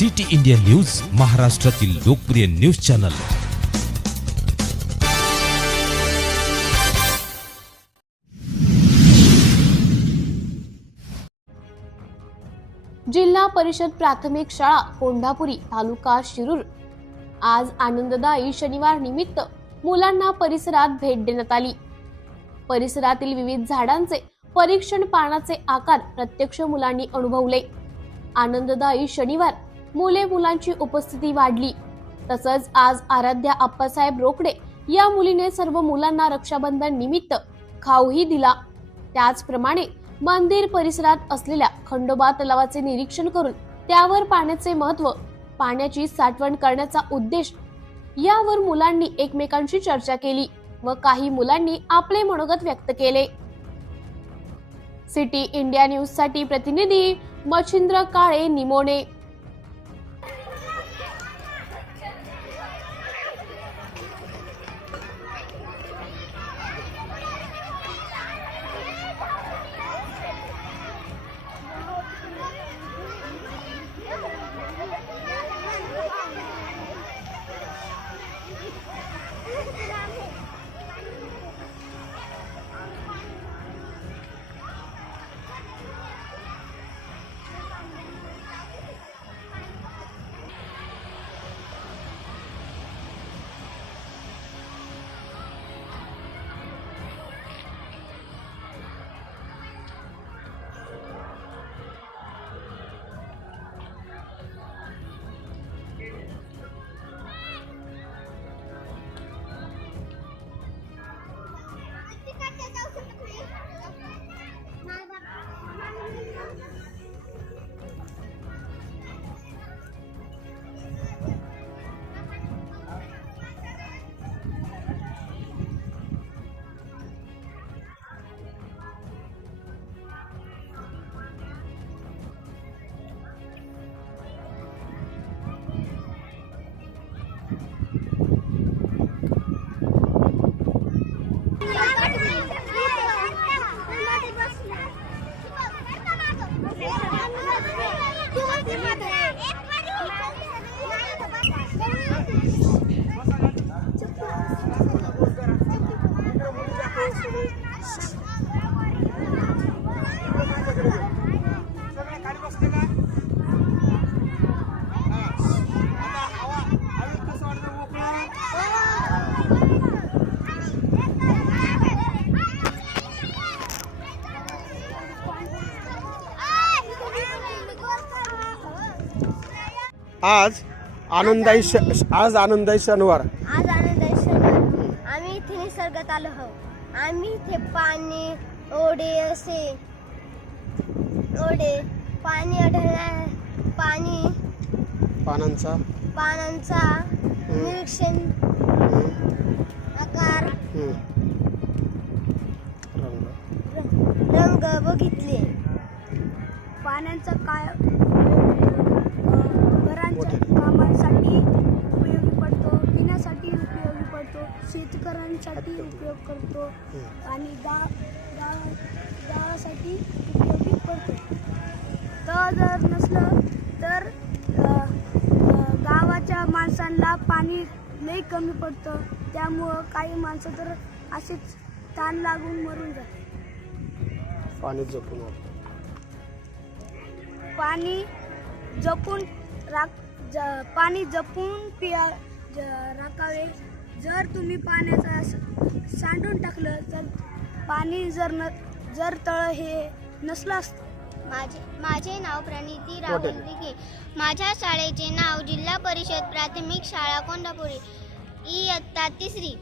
City India news, महाराष्ट्रातील लोकप्रिय news channel. जिल्हा परिषद प्राथमिक शाळा कोंढापुरी, तालुका शिरूर। आज आनंददायी शनिवार निमित्त मुलांना परिसरात भेट देण्यात आली। परिसरातील विविध झाडांचे परीक्षण, पानाचे आकार प्रत्यक्ष मुलांनी अनुभवले। आनंददायी शनिवार मुलांची उपस्थिती वाढली। तसंच आज आराध्या आप्पासाहेब रोकडे या मुलीने सर्व मुलांना रक्षाबंधन निमित्त खाऊही दिला। त्याचप्रमाणे मंदिर परिसरात असलेल्या खंडोबा तलावाचे निरीक्षण करून त्यावर पाण्याचे महत्त्व, पाण्याची साठवण करण्याचा उद्देश यावर मुलांनी एकमेकांशी चर्चा केली व काही मुलांनी आपले मनोगत व्यक्त केले। सिटी इंडिया न्यूज साठी प्रतिनिधी मच्छिंद्र काळे, निमोणे। आज आनंदाई शनिवार। आम्ही इथे निसर्गात आलो आहोत। आम्ही इथे पाणी, ओढे, पाणी आढळणार, पानांचा निरीक्षण, आकार, रंग बघितले। पाण्याचा काय कामासाठी उपयोगी पडतो, पिण्यासाठी उपयोगी पडतो, शेतकऱ्यांसाठी उपयोग करतो आणि गावासाठी उपयोगी पडतो। तर जर नसलं तर गावाच्या माणसांना पाणी लई कमी पडतं, त्यामुळं काही माणसं तर असेच ताण लागून मरून जातात। पाणी जपून राखावे। जर तुम्ही पाण्याचा सांडून टाकलं तर पाणी जर तळ हे नसलं असतं। माझे नाव प्रणिती राहुल दिघे। माझ्या शाळेचे नाव जिल्हा परिषद प्राथमिक शाळा कोंढापुरी, इयत्ता 3री।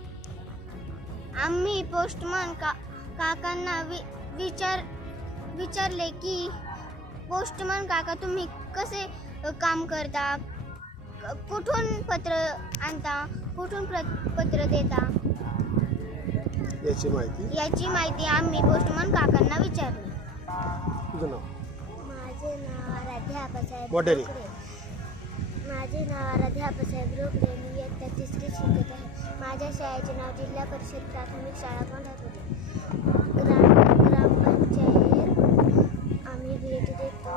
आम्ही पोस्टमन काकांना विचारले की पोस्टमन काका तुम्ही कसे काम करता, कुठून पत्र आणता, कुठून पत्र देता, याची माहिती आम्ही पोस्टमन काकांना विचारली। माझे नाव आराध्या आप्पासाहेब रोकडे, मी इयत्ता 3री शिकत आहे। माझ्या शाळेचे नाव जिल्हा परिषद प्राथमिक शाळा कोंढापुरी। ग्रामपंचायत आम्ही भेट देतो।